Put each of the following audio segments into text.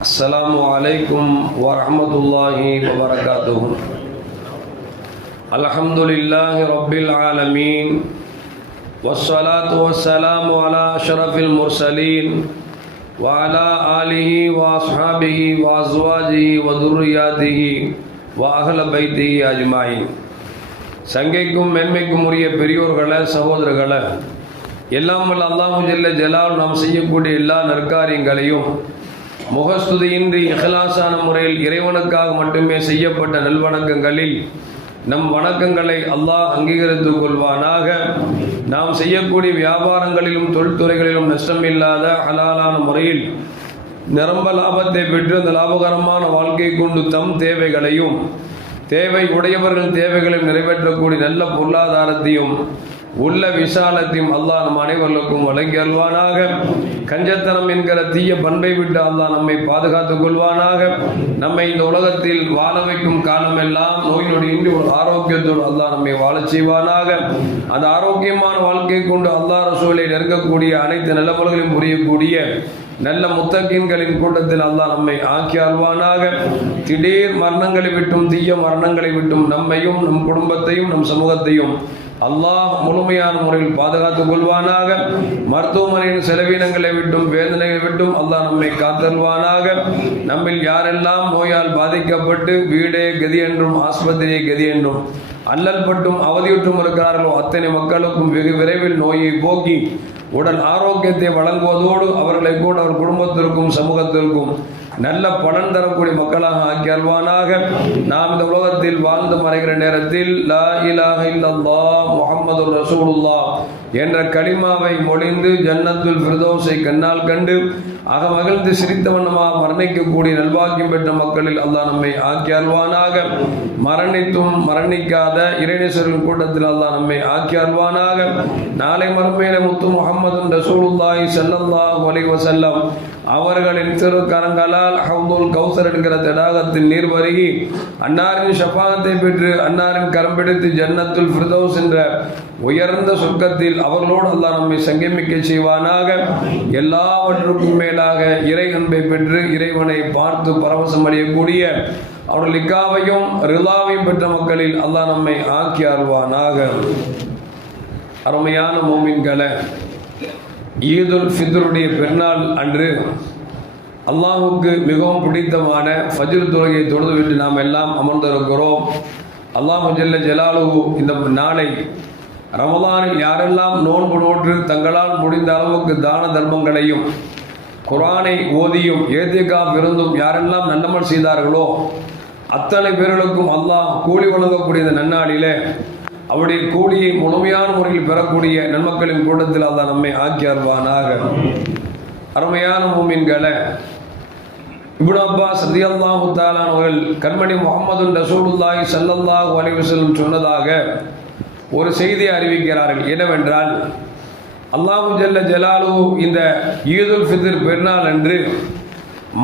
السلام عليكم ورحمة الله وبركاته. الحمد لله رب العالمين والصلاة والسلام على أشرف المرسلين وعلى آله وأصحابه وأزواجه وذرياته وأهل بيته أجمعين. சங்கைக்கும் மென்மைக்கும் உரிய பெரியோர்களே, சகோதரர்களே, எல்லாம் வல்ல அல்லாஹ் ஜல்ல ஜலால் நாம் செய்யக்கூடிய எல்லா நற்காரியங்களையும் முகஸ்துதியின்றி இஹ்லாஸான முறையில் இறைவனுக்காக மட்டுமே செய்யப்பட்ட நல்வணக்கங்களில் நம் வணக்கங்களை அல்லாஹ் அங்கீகரித்துக் கொள்வானாக. நாம் செய்யக்கூடிய வியாபாரங்களிலும் தொழில்துறைகளிலும் நஷ்டமில்லாத ஹலாலான முறையில் நிரம்ப லாபத்தை பெற்று அந்த லாபகரமான வாழ்க்கை கொண்டு தம் தேவைகளையும் தேவை உடையவர்கள் தேவைகளையும் நிறைவேற்றக்கூடிய நல்ல பொருளாதாரத்தையும் உள்ள விசாலத்தையும் அல்லாஹ் நம் அனைவர்களுக்கும் வழங்கி அல்வானாக. கஞ்சத்தனம் என்கிற தீய பண்பை விட்டு அல்லாஹ் நம்மை பாதுகாத்துக் கொள்வானாக. நம்மை இந்த உலகத்தில் வாழ வைக்கும் காலமெல்லாம் நோய் நொடியின்றி ஒரு ஆரோக்கியத்தோடு அல்லாஹ் நம்மை வாழச் செய்வானாக. அந்த ஆரோக்கியமான வாழ்க்கை கொண்டு அல்லாஹ் ரசூலை நெருங்கக்கூடிய அனைத்து நல்லவர்களையும் புரியக்கூடிய நல்ல முத்தகீன்களின் கூட்டத்தில் அல்லாஹ் நம்மை ஆக்கி அல்வானாக. திடீர் மரணங்களை விட்டும் தீய மரணங்களை விட்டும் நம்மையும் நம் குடும்பத்தையும் நம் சமூகத்தையும் அல்லாஹ் முழுமையான முறையில் பாதுகாத்துக் கொள்வானாக. மருத்துவமனையின் செலவினங்களை விட்டும் வேதனைகளை விட்டும் அல்லாஹ் நம்மை காத்தல்வானாக. நம்மில் யாரெல்லாம் நோயால் பாதிக்கப்பட்டு வீடே கதி என்றும் ஆஸ்பத்திரியை கதி என்றும் அல்லல் பட்டும் அவதியுற்றும் இருக்கிறார்களோ அத்தனை மக்களுக்கும் வெகு விரைவில் நோயை போக்கி உடல் ஆரோக்கியத்தை வழங்குவதோடு அவர்களை கூட அவர் குடும்பத்திற்கும் சமூகத்திற்கும் நல்ல பலன் தரக்கூடிய மக்களாக ஆக்கி அல்வானாக. நாம் இந்த உலகத்தில் வாழ்ந்து மறைகிற நேரத்தில் லா இலாஹ இல்லல்லாஹ் முஹம்மதுர் ரசூலுல்லாஹ் என்ற கலிமாவை மொழிந்து ஜன்னத்துல் ஃபிர்தௌஸை கண்ணால் கண்டு அகமகிழ்ந்து சிரித்த வண்ணமாக மரணிக்கக்கூடிய நல்வாக்கியம் பெற்ற மக்களில் அல்லாஹ் நம்மை ஆக்கி அல்வானாக. மரணித்தும் மரணிக்காத இறைநேசர்களின் கூட்டத்தில் அல்லாஹ் நம்மை ஆக்கி அல்வானாக. நாளை மறுமையில முத்து முஹம்மது ரசூலுல்லாஹி ஸல்லல்லாஹு அலைஹி வஸல்லம் அவர்களின் திருக்கரங்களால் ஹவுதுல் கௌசர் என்கிற தடாகத்தின் நீர் வருகி அன்னாரின் ஷஃபாஅத்தை பெற்று அன்னாரின் கரம் பிடித்து ஜன்னத்துல் ஃபிர்தௌஸ் என்ற உயர்ந்த சொர்க்கத்தில் அவர்களோடு அல்லாஹ் நம்மை சங்கமிக்க செய்வானாக. எல்லாவற்றுக்கும் மேலாக இறை அன்பை பெற்று இறைவனை பார்த்து பரவசம் அடையக்கூடிய அவர்கள் லிக்காவையும் ரிலாவையும் பெற்ற மக்களில் அல்லாஹ் நம்மை ஆக்கி அருள்வானாக. அருமையான மோமின்களே, ஈதுல் ஃபித்ருடைய பெருநாள் அன்று அல்லாஹுக்கு மிகவும் பிடித்தமான ஃபஜ்ர் தொழுகையை தொழுதுவிட்டு நாம் எல்லாம் அமர்ந்திருக்கிறோம். அல்லாஹு ஜல்ல ஜலாலுஹு இந்த நாளை ரமலானில் யாரெல்லாம் நோன்பு நோற்று தங்களால் முடிந்த அளவுக்கு தான தர்மங்களையும் குர்ஆனை ஓதியும் ஏத்திகாஃப் இருந்தும் யாரெல்லாம் நல்லமல் செய்தார்களோ அத்தனை பேர்களுக்கும் அல்லாஹ் கூலி வழங்கக்கூடிய இந்த நன்னாளிலே அவருடைய கூலியை முழுமையான முறையில் பெறக்கூடிய நன்மக்களின் கூட்டத்தில் அல்லாஹ் நம்மை ஆக்கி அருள்வானாக. அருமையான மூமின்களே, இப்னு அப்பாஸ் ரலியல்லாஹு தஆலா அவர்கள் கண்மணி முஹம்மது ரசூலுல்லாஹி ஸல்லல்லாஹு அலைஹி வஸல்லம் சொன்னதாக ஒரு செய்தியை அறிவிக்கிறார்கள். என்னவென்றால், அல்லாஹு ஜல்ல ஜலாலுஹு இந்த ஈதுல் ஃபித்ர் பெருநாள் அன்று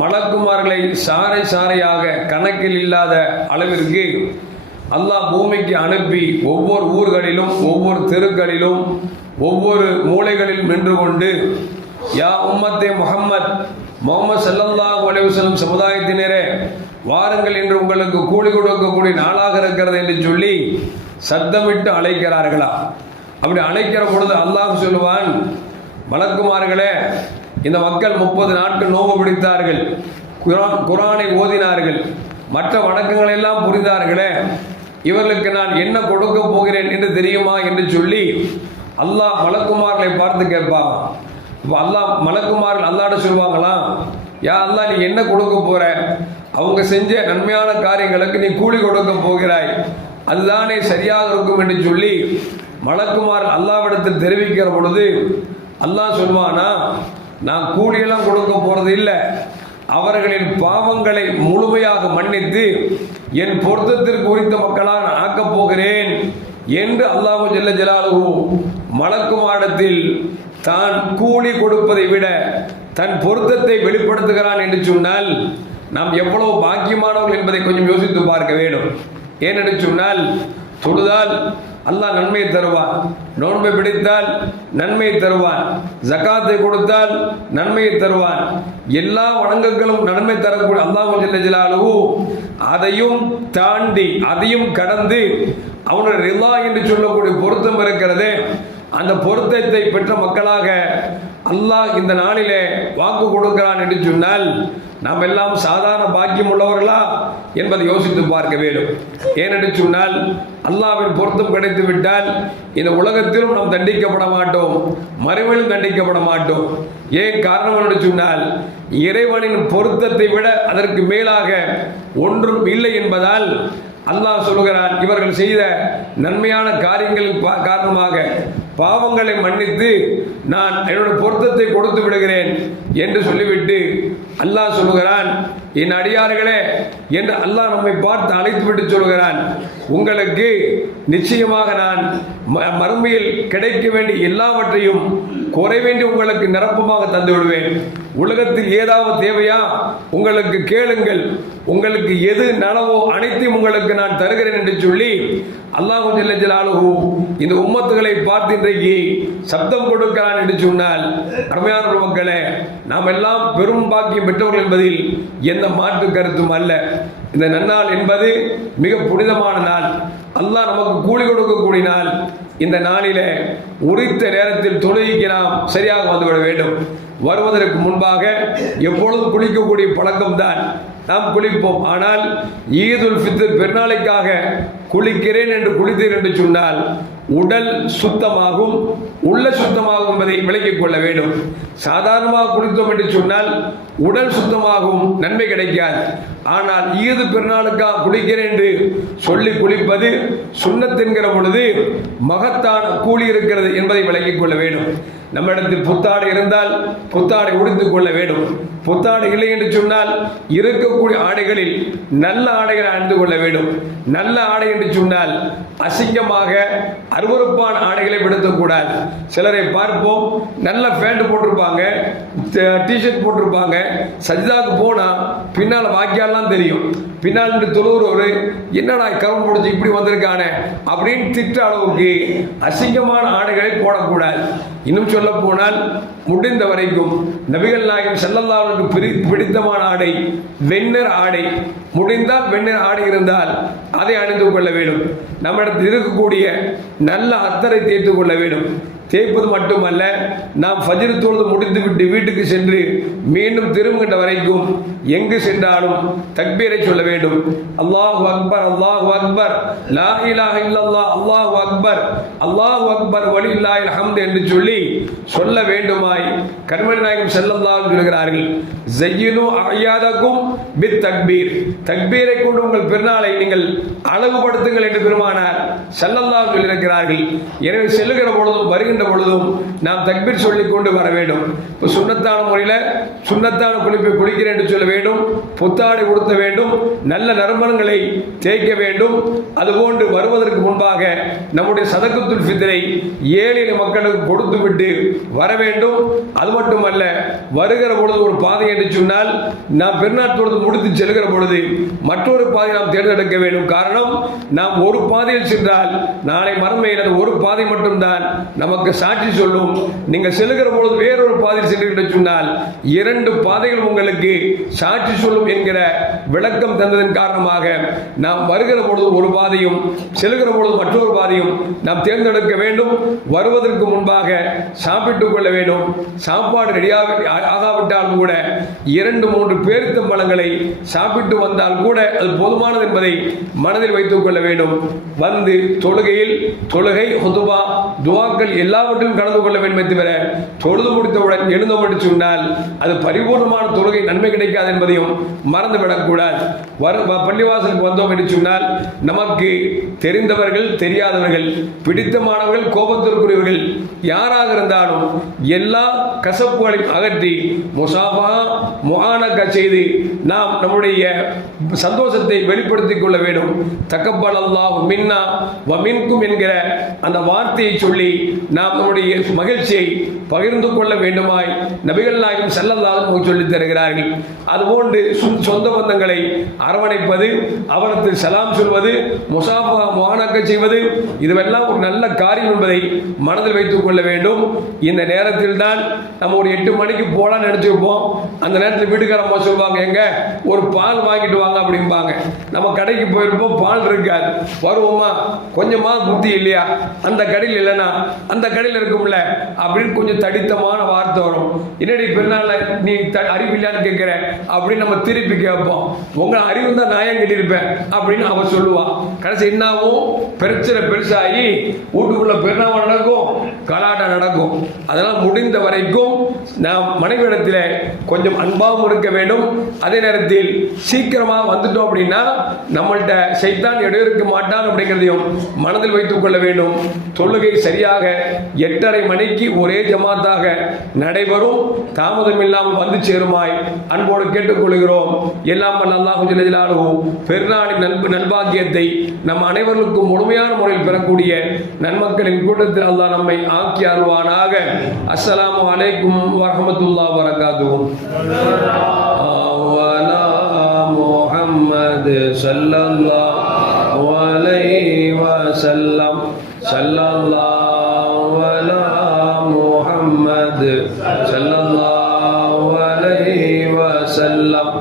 மலக்குமார்களை சாறை சாறையாக கணக்கில் இல்லாத அளவிற்கு அல்லாஹ் பூமிக்கு அனுப்பி ஒவ்வொரு ஊர்களிலும் ஒவ்வொரு தெருக்களிலும் ஒவ்வொரு மூலைகளில் நின்று கொண்டு யா உம்மத்தே முஹம்மது ஸல்லல்லாஹு அலைஹி வஸல்லம் சமுதாயத்தினரே வாருங்கள் என்று உங்களுக்கு கூலி கொடுக்கக்கூடிய நாளாக இருக்கிறது என்று சொல்லி சத்தமிட்டு அழைக்கிறார்களா. அப்படி அழைக்கிற பொழுது அல்லாஹ் சொல்லுவான், மலக்குமார்களே, இந்த மக்கள் 30 நாட்கள் நோன்பு பிடித்தார்கள், குர்ஆனை ஓதினார்கள், மற்ற வணக்கங்களை எல்லாம் புரிந்தார்களே, இவர்களுக்கு நான் என்ன கொடுக்க போகிறேன் என்று தெரியுமா என்று சொல்லி அல்லாஹ் மலக்குமார்களை பார்த்து கேட்பாங்க. இப்போ அல்லாஹ் மலக்குமார்கள் அல்லாஹ்ட்ட சொல்லுவாங்களாம், யா அல்லாஹ், நீ என்ன கொடுக்க போற? அவங்க செஞ்ச நன்மையான காரியங்களுக்கு நீ கூலி கொடுக்க போகிறாய், அதுதானே சரியாக இருக்கும் என்று சொல்லி மலக்குமார் அல்லாஹ்விடத்தில் தெரிவிக்கிற பொழுது அல்லாஹ் சொல்வானா, நான் கூலியெல்லாம் கொடுக்க போறது இல்லை, அவர்களின் பாவங்களை முழுமையாக மன்னித்து என் பொருத்தத்திற்கு உரித்த மக்களாக நான் ஆக்கப் போகிறேன் என்று அல்லாஹு ஜல்ல ஜலாலுஹு மலக்குமாரிடத்தில் தான் கூலி கொடுப்பதை விட தன் பொருத்தத்தை வெளிப்படுத்துகிறான் என்று சொன்னால் நாம் எவ்வளவு பாக்கியமானவர்கள் என்பதை கொஞ்சம் யோசித்து பார்க்க வேண்டும். ஏனென்று சொன்னால், தொழுதால் அல்லாஹ் நன்மையை தருவான். நோன்பை பிடித்தால் நன்மையை தருவான். ஜகாத்தை கொடுத்தால் நன்மையை தருவான். எல்லா வணக்கங்களும் நன்மை தரக்கூடிய அல்லாஹ் ஜல்ல ஜலாலுஹு அதையும் தாண்டி அதையும் கடந்து அவனுடைய ரிலா என்று சொல்லக்கூடிய பொருத்தம் இருக்கிறது. அந்த பொருத்தத்தை பெற்ற மக்களாக அல்லாஹ் இந்த நாளிலே வாக்கு கொடுக்கிறான் என்று சொன்னால் நாம் எல்லாம் சாதாரண பாக்கியம் உள்ளவர்களா என்பதை யோசித்து பார்க்க வேண்டும். ஏனென்று சொன்னால் அல்லாஹ்வின் பொருத்தம் கிடைத்து விட்டால் இந்த உலகத்திலும் நாம் தண்டிக்கப்பட மாட்டோம், மறுமையிலும் தண்டிக்கப்பட மாட்டோம். ஏன் காரணம் என்று சொன்னால் இறைவனின் பொருத்தத்தை விட அதற்கு மேலாக ஒன்றும் இல்லை என்பதால் அல்லாஹ் சொல்கிறான், இவர்கள் செய்த நன்மையான காரியங்களின் காரணமாக பாவங்களை மன்னித்து நான் என்னுடைய பொருத்தத்தை கொடுத்து விடுகிறேன் என்று சொல்லிவிட்டு அல்லாஹ் சொல்கிறான், என் அடியார்களே என்று அல்லாஹ் நம்மை பார்த்து அழைத்து விட்டு சொல்கிறான், உங்களுக்கு நிச்சயமாக நான் மறுமையில் கிடைக்க வேண்டிய எல்லாவற்றையும் குறைவேண்டி உங்களுக்கு நிரப்பமாக தந்து விடுவேன். உலகத்தில் ஏதாவது தேவையா உங்களுக்கு கேளுங்கள், உங்களுக்கு எது நலவோ அனைத்தையும் உங்களுக்கு நான் தருகிறேன் என்று சொல்லி அல்லாஹ் ஜல்ல ஜலாலுஹு இந்த உம்மத்துகளை பார்த்து இன்றைக்கு சப்தம் கொடுக்கிறான் என்று சொன்னால், அருமையான மக்களே, நாம் எல்லாம் பெரும் பாக்கியம் பெற்றவர்கள் என்பதில் எந்த மாற்று கருத்தும் அல்ல. இந்த நன்னாள் என்பது மிக புனிதமான நாள். அல்லாஹ் நமக்கு கூலி கொடுக்கக்கூடிய நாள். இந்த நாளிலே உரித்த நேரத்தில் தொழுகைக்கு நாம் சரியாக வந்துவிட வேண்டும். வருவதற்கு முன்பாக எப்பொழுதும் குளிக்கக்கூடிய பழக்கம்தான் நாம் குளிப்போம். ஆனால் ஈதுல் ஃபித்ர் பெருநாளைக்காக குளிக்கிறேன் என்று குளித்தீர் என்று சொன்னால் உடல் சுத்தமாகும், உள்ள சுத்தமாகும் என்பதை விளங்கிக் கொள்ள வேண்டும். சாதாரணமாக குளித்தோம் என்று சொன்னால் உடல் சுத்தமாகும், நன்மை கிடைக்காது. ஆனால் ஈது பெருநாளுக்காக குளிக்கிறேன் என்று சொல்லி குளிப்பது சுன்னத் என்கிற பொழுது மகத்தான கூலி இருக்கிறது என்பதை விளங்கிக் கொள்ள வேண்டும். நம்மிடத்தில் புத்தாடை இருந்தால் புத்தாடை உடுத்திக் கொள்ள வேண்டும். புத்தாடை இல்லை என்று சொன்னால் இருக்கக்கூடிய ஆடைகளில் நல்ல ஆடைகளை அணிந்து கொள்ள வேண்டும். நல்ல ஆடை என்று சொன்னால் அசிங்கமாக அருவருப்பான ஆடைகளை விடுத்தக்கூடாது. சிலரை பார்ப்போம், நல்ல பேண்ட் போட்டிருப்பாங்க, டிஷர்ட் போட்டிருப்பாங்க, சஜிதாக்கு போனா பின்னால் வாக்கியாலாம் தெரியும். பின்னால் தொழுகிறவரு என்னடா கவனம் பிடிச்சி இப்படி வந்திருக்கானே அப்படின்னு திட்ட அளவுக்கு அசிங்கமான ஆடைகளை போடக்கூடாது. இன்னும் சொல்ல போனால் முடிந்த வரைக்கும் நபிகள் நாயகம் ஸல்லல்லாஹு அலைஹி வஸல்லம் பிடித்தமான ஆடை வெண்ணிற ஆடை, முடிந்தால் வெண்ணிற ஆடை இருந்தால் அதை அணிந்து கொள்ள வேண்டும். நம்மிடத்தில் இருக்கக்கூடிய நல்ல அத்தரை தேய்த்து கொள்ள வேண்டும். தேய்ப்பது மட்டுமல்ல, நாம் ஃபஜ்ர் தொழுது முடித்துவிட்டு வீட்டுக்கு சென்று மீண்டும் திரும்புகின்ற வரைக்கும் எங்கு சென்றாலும் தக்பீரை சொல்ல வேண்டும். அல்லாஹு அக்பர், அல்லாஹு அக்பர், லா இலாஹ இல்லல்லாஹ், அல்லாஹு அக்பர், அல்லாஹு அக்பர், வலில்லாஹில் ஹம்து என்று சொல்லி சொல்ல வேண்டுமாய் கண்மணி நாயகம் ஸல்லல்லாஹு அலைஹி சொல்கிறார்கள், ஸய்யினு அய்யாதக்கும் பித் தக்பீர், தக்பீரை கொண்டு உங்கள் பெருநாளை நீங்கள் அழகுபடுத்துங்கள் என்று பெருமானார் ஸல்லல்லாஹு அலைஹி சொல்கிறார்கள். எனவே செல்லுகிற பொழுதும் வருகின்ற பொழுதும் நாம் தக்பீர் சொல்லிக் கொண்டு வர வேண்டும். இப்போ சுன்னத்தான முறையில் சுன்னத்தான குளிப்பை குளிக்கிறேன் என்று சொல்ல வேண்டும். புத்தாடை உடுத்த வேண்டும். நல்ல நறுமணங்களை தேய்க்க வேண்டும். அதுபோன்று வருவதற்கு முன்பாக நம்முடைய சதகத்துல் ஃபித்ரை ஏழை மக்களுக்கு கொடுத்து விட்டு வர வேண்டும். அது மட்டுமல்ல, வருகிற பொழுது ஒரு பாதை என்று சொன்னால் நாம் பெருநாள் பொழுது முடித்து செல்கிற பொழுது மற்றொரு பாதை நாம் தேர்ந்தெடுக்க வேண்டும். காரணம், நாம் ஒரு பாதையில் சென்றால் நாளை மறுமையில் அது ஒரு பாதை மட்டும்தான் நமக்கு சாட்சி சொல்லும். நீங்கள் செல்கிற பொழுது வேறொரு பாதையில் சென்று சொன்னால் இரண்டு பாதைகள் உங்களுக்கு சாட்சி சொல்லும் என்கிற விளக்கம் தந்ததன் காரணமாக நாம் வருகிற பொழுது ஒரு பாதையும் செல்கிற பொழுது மற்றொரு பாதையும் நாம் தேர்ந்தெடுக்க வேண்டும். வருவதற்கு முன்பாக சாப்பிட்டுக் கொள்ள வேண்டும். சாப்பாடு ரெடியாக ஆகாவிட்டாலும் கூட 2-3 பேரித்தம் பழங்களை சாப்பிட்டு வந்தால் கூட அது போதுமானது என்பதை மனதில் வைத்துக் கொள்ள வேண்டும். வந்து தொழுகை ஹுதுபா துவாக்கள் எல்லாவற்றிலும் கலந்து கொள்ள வேண்டும். தவிர தொழுது முடித்தவுடன் எழுந்தோம் சொன்னால் அது பரிபூர்ணமான தொழுகை நன்மை கிடைக்காது என்பதையும் மறந்துவிடக்கூடாது. பள்ளிவாசலுக்கு வந்தோம் என்று சொன்னால் நமக்கு தெரிந்தவர்கள் தெரியாதவர்கள் பிடித்தமானவர்கள் கோபத்திற்குரியவர்கள் யாராக இருந்தாலும் எல்லா கசப்புகளையும் அகற்றி முசாஃபா முஆனக செய்து நாம் நம்முடைய சந்தோஷத்தை வெளிப்படுத்திக் கொள்ள வேண்டும். தக்கப்பல் அல்லாஹ் மின்னா வ மின்கும் என்கிற அந்த வார்த்தையை சொல்லி நாம் நம்முடைய மகிழ்ச்சியை பகிர்ந்து கொள்ள வேண்டுமாய் நபிகள் நாயகம் ஸல்லல்லாஹு அலைஹி வஸல்லம் சொல்லித் தருகிறார்கள். அதுபோன்று சொந்த பந்தங்களை அரவணைப்பது, அவருக்கு சலாம் சொல்வது, முசாஃபா முஆனக செய்வது, இதுவெல்லாம் ஒரு நல்ல காரியம் என்பதை மனதில் வைத்துக் கொள்ள வேண்டும். இந்த நேரத்தில் தான் நம்ம ஒரு 8 மணிக்கு போகலான்னு நினைச்சிருப்போம். அந்த நேரத்தில் வீட்டுக்காரம்மா சொல்லுவாங்க, எங்க ஒரு பால் வாங்கிட்டு வாங்க அப்படிம்பாங்க. நம்ம கடைக்கு போயிருப்போம், பால் இருக்காது. வருவோமா, கொஞ்சமா புத்தி இல்லையா, அந்த கடையில் இல்லைன்னா அந்த கடையில் இருக்கும்ல அப்படின்னு கொஞ்சம் தடித்தமான வார்த்தை வரும். என்னடி பின்னால நீ அறிவில்லான்னு கேட்கிற அப்படின்னு நம்ம திருப்பி கேட்போம். உங்க அறிவு தான் நான் கேட்டிருப்பேன் அப்படின்னு அவ சொல்லுவா. கடைசி என்னாவும் பிரச்சனை பெருசாகி வீட்டுக்குள்ள பெருநாம நடக்கும், கலாட்டம் நடக்கும். அதெல்லாம் முடிந்த வரைக்கும் நாம் மனைவியிடத்தில் கொஞ்சம் அன்பாகவும் இருக்க வேண்டும். அதே நேரத்தில் சீக்கிரமா வந்துட்டோம் அப்படின்னா நம்மள்கிட்ட சைத்தான் இடையிருக்க மாட்டான் அப்படிங்கிறதையும் மனதில் வைத்துக் கொள்ள வேண்டும். தொழுகை சரியாக 8:30 மணிக்கு ஒரே ஜமாத்தாக நடைபெறும். தாமதம் இல்லாமல் வந்து சேருமாய் அன்போடு கேட்டுக்கொள்கிறோம். எல்லாம் அல்லாஹ் ஜல்ல ஜலாலுஹு பெருநாளின் நல்பாக்கியத்தை நம் அனைவருக்கும் முழுமையான முறையில் பெறக்கூடிய நன்மக்களின் கூட்டத்தில் அல்லாஹ் நம்மை ஆக்கி அருள்வானாக. அஸ்ஸலாமு அலைக்கும் வரஹ்மத்துல்லாஹி வபரகாத்துஹு. முஹம்மது ஸல்லல்லாஹு அலைஹி வஸல்லம் ஸல்லல்லாஹு அலா முஹம்மது ஸல்லல்லாஹு அலைஹி வஸல்லம்